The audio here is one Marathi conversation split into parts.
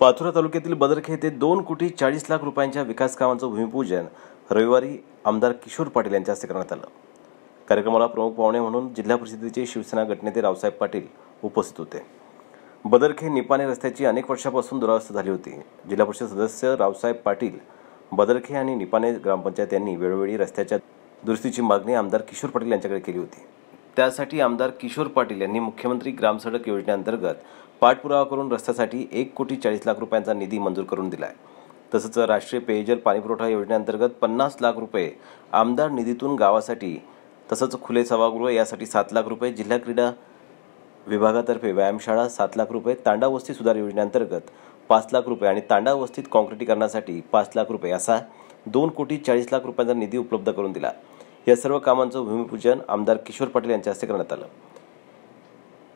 पाथुरा तालुक्यातील बदरखे येथे दोन कोटी चाळीस लाख रुपयांच्या विकास कामांचं भूमिपूजन रविवारी आमदार किशोर पाटील यांच्या हस्ते करण्यात आलं. कार्यक्रमाला प्रमुख पाहुणे म्हणून जिल्हा परिषदेचे शिवसेना गटनेते रावसाहेब पाटील उपस्थित होते. बदरखे निपाणे रस्त्याची अनेक वर्षापासून दुरावस्था झाली होती. जिल्हा परिषद सदस्य रावसाहेब पाटील बदरखे आणि निपाणे ग्रामपंचायत यांनी वेळोवेळी रस्त्याच्या दुरुस्तीची मागणी आमदार किशोर पाटील यांच्याकडे केली होती. त्यासाठी आमदार किशोर पाटील यांनी मुख्यमंत्री ग्रामसडक योजनेअंतर्गत पाठपुरावा करून रस्त्यासाठी एक कोटी चाळीस लाख रुपयांचा निधी मंजूर करून दिला आहे तसंच राष्ट्रीय पेयजल पाणीपुरवठा योजनेअंतर्गत पन्नास लाख रुपये आमदार निधीतून गावासाठी तसंच खुले सभागृह यासाठी सात लाख रुपये जिल्हा क्रीडा विभागातर्फे व्यायामशाळा सात लाख रुपये तांडा वस्ती सुधार योजनेअंतर्गत पाच लाख रुपये आणि तांडा वस्तीत कॉन्क्रिटीकरणासाठी पाच लाख रुपये असा दोन कोटी चाळीस लाख रुपयांचा निधी उपलब्ध करून दिला. या सर्व कामांचं भूमिपूजन आमदार किशोर पाटील यांच्या हस्ते करण्यात आलं.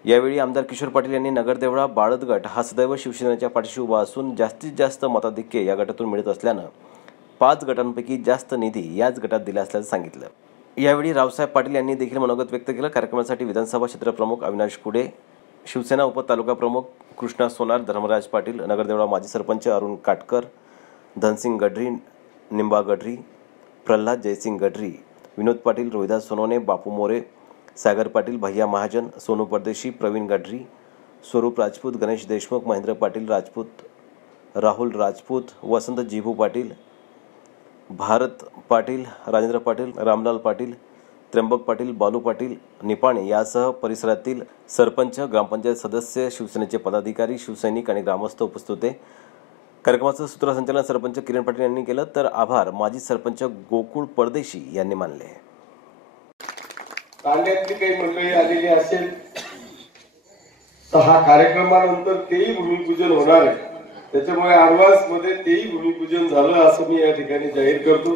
यावेळी आमदार किशोर पाटील यांनी नगरदेवळा बाळद गट हा सदैव शिवसेनेच्या पाठीशी उभा असून जास्तीत जास्त मताधिक्य या गटातून मिळत असल्यानं पाच गटांपैकी जास्त निधी याच गटात दिला असल्याचं सांगितलं. यावेळी रावसाहेब पाटील यांनी देखील मनोगत व्यक्त केलं. कार्यक्रमासाठी विधानसभा क्षेत्रप्रमुख अविनाश कुडे शिवसेना उपतालुका प्रमुख कृष्णा सोनार धर्मराज पाटील नगरदेवळा माजी सरपंच अरुण काटकर धनसिंग गढरी निंबा गढरी प्रल्हाद जयसिंग गढरी विनोद पाटील रोहिदास सोनवणे बापू मोरे सागर पाटील भैया महाजन सोनू परदेशी प्रवीण गढरी स्वरूप राजपूत गणेश देशमुख महेंद्र पाटील राजपूत राहुल राजपूत वसंत जिभू पाटील भारत पाटील राजेंद्र पाटील रामलाल पाटील त्र्यंबक पाटील बालू पाटील निपाणे यासह परिसरातील सरपंच ग्रामपंचायत सदस्य शिवसेनेचे पदाधिकारी शिवसैनिक आणि ग्रामस्थ उपस्थित होते. कार्यक्रमाचं सूत्रसंचालन सरपंच किरण पाटील यांनी केलं तर आभार. माजी सरपंच गोकुळ परदेशी यांनी मानले. तांड्यातली काही मंडळी आलेली असेल तर हा कार्यक्रमानंतर तेही भूमिपूजन होणार आहे. त्याच्यामुळे ऍडव्हान्समध्ये तेही भूमिपूजन झालं असं मी या ठिकाणी जाहीर करतो.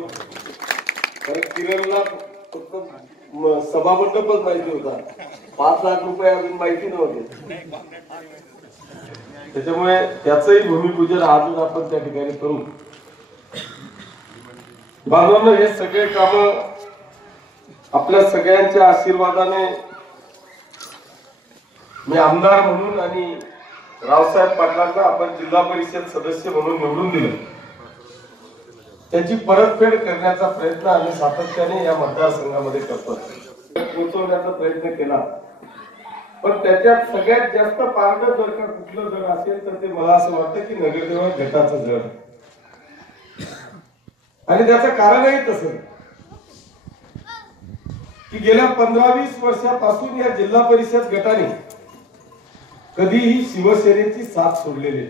कारण किरणला फक्त सभामंडपच माहिती होता. पाच लाख रुपये अजून माहिती नव्हते. त्याच्यामुळे त्याचंही भूमिपूजन अजून आपण त्या ठिकाणी करू. बांधवांनो हे सगळे काम आपल्या सगळ्यांच्या आशीर्वादाने मी आमदार म्हणून आणि रावसाहेब पाटलांना आपण जिल्हा परिषद सदस्य म्हणून निवडून दिलं. त्याची परतफेड करण्याचा प्रयत्न आम्ही सातत्याने या मतदारसंघामध्ये करतो पोहोचवण्याचा प्रयत्न केला. पण त्याच्यात सगळ्यात जास्त पारड जर का कुठलं जर असेल तर ते मला असं वाटतं की नगरदेव गटाचं जर. आणि त्याचं कारणही तसं. की गेल्या पंधरा वीस वर्षापासून या जिल्हा परिषद गटाने कधीही शिवसेनेची साथ सोडलेली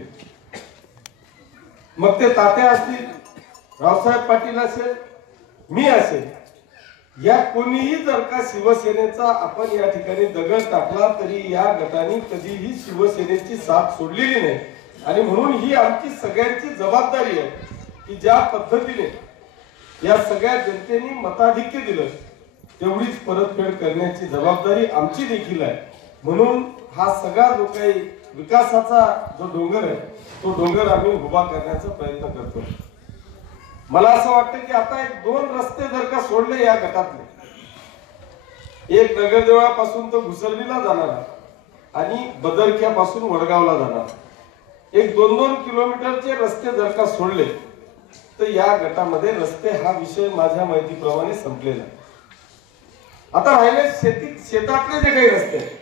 मग ते तात्या असतील रावसाहेब पाटील असेल मी असेल या कोणीही जर का शिवसेनेचा आपण या ठिकाणी दगड टाकला तरी या गटाने कधीही शिवसेनेची साथ सोडलेली नाही. आणि म्हणून ही आमची सगळ्यांची जबाबदारी आहे की ज्या पद्धतीने या सगळ्या जनतेने मताधिक्य दिलं तेवढीच परतफेड करण्याची जबाबदारी आमची देखील आहे. म्हणून हा सगळा जो काही विकासाचा जो डोंगर आहे तो डोंगर आम्ही उभा करण्याचा प्रयत्न करतो मला असं वाटतं की आता एक दोन रस्ते जर का सोडले या गटातले एक नगरदेवळापासून तर घुसरलीला जाणार आणि बदरख्यापासून वडगावला जाणार एक दोन दोन किलोमीटरचे रस्ते जर का सोडले तर या गटामध्ये रस्ते हा विषय माझ्या माहितीप्रमाणे संपलेला आहे. आता राहिले शेती शेतातले जे काही रस्ते